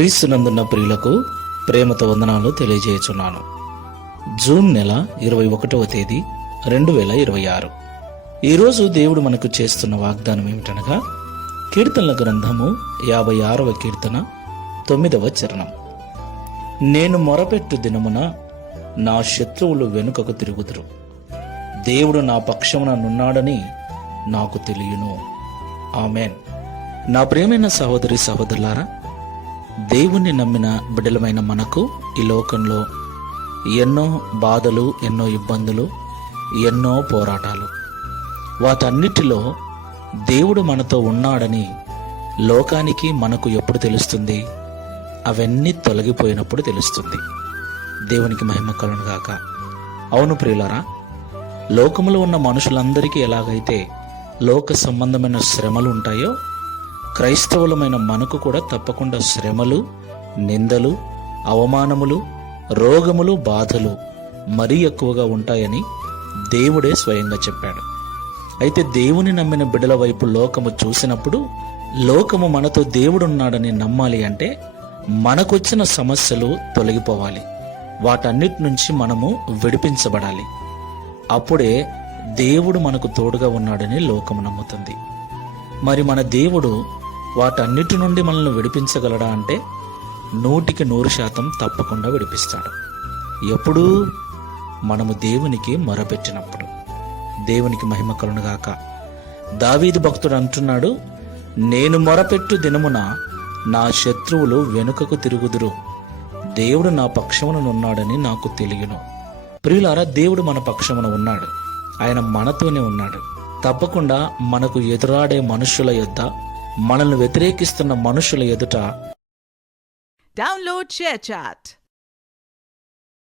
క్రీస్తునందున్న ప్రియులకు ప్రేమతో వందనాలు తెలియజేయుచున్నాను. జూన్ నెల 21వ తేదీ 2026. ఈరోజు దేవుడు మనకు చేస్తున్న వాగ్దానం ఏమిటనగా, కీర్తనల గ్రంథము 56వ కీర్తన 9వ చరణం. నేను మొరపెట్టు దినమున నా శత్రువులు వెనుకకు తిరుగుదురు, దేవుడు నా పక్షమున నున్నాడని నాకు తెలియను. ఆమెన్. నా ప్రియమైన సహోదరి సహోదరులారా, దేవుణ్ణి నమ్మిన బిడ్డలమైన మనకు ఈ లోకంలో ఎన్నో బాధలు, ఎన్నో ఇబ్బందులు, ఎన్నో పోరాటాలు. వాటన్నిటిలో దేవుడు మనతో ఉన్నాడని లోకానికి మనకు ఎప్పుడు తెలుస్తుంది? అవన్నీ తొలగిపోయినప్పుడు తెలుస్తుంది. దేవునికి మహిమ కలుగును గాక. అవును ప్రియులారా, లోకములో ఉన్న మనుషులందరికీ ఎలాగైతే లోక సంబంధమైన శ్రమలు ఉంటాయో, క్రైస్తవులమైన మనకు కూడా తప్పకుండా శ్రమలు, నిందలు, అవమానములు, రోగములు, బాధలు మరీ ఎక్కువగా ఉంటాయని దేవుడే స్వయంగా చెప్పాడు. అయితే దేవుని నమ్మిన బిడ్డల వైపు లోకము చూసినప్పుడు, లోకము మనతో దేవుడున్నాడని నమ్మాలి అంటే మనకొచ్చిన సమస్యలు తొలగిపోవాలి, వాటన్నిటి నుంచి మనము విడిపించబడాలి. అప్పుడే దేవుడు మనకు తోడుగా ఉన్నాడని లోకము నమ్ముతుంది. మరి మన దేవుడు వాటన్నిటి నుండి మనల్ని విడిపించగలడా అంటే 100% తప్పకుండా విడిపిస్తాడు. ఎప్పుడు? మనము దేవునికి మొరపెట్టినప్పుడు. దేవునికి మహిమ కలుగునుగాక. దావీదు భక్తుడు అంటున్నాడు, నేను మొరపెట్టు దినమున నా శత్రువులు వెనుకకు తిరుగుదురు, దేవుడు నా పక్షమున ఉన్నాడని నాకు తెలియను. ప్రియులారా, దేవుడు మన పక్షమున ఉన్నాడు. ఆయన మనతోనే ఉన్నాడు. తప్పకుండా మనకు ఎదురాడే మనుషుల యొద్ద, మనల్ని వ్యతిరేకిస్తున్న మనుషుల ఎదుట Download ShareChat.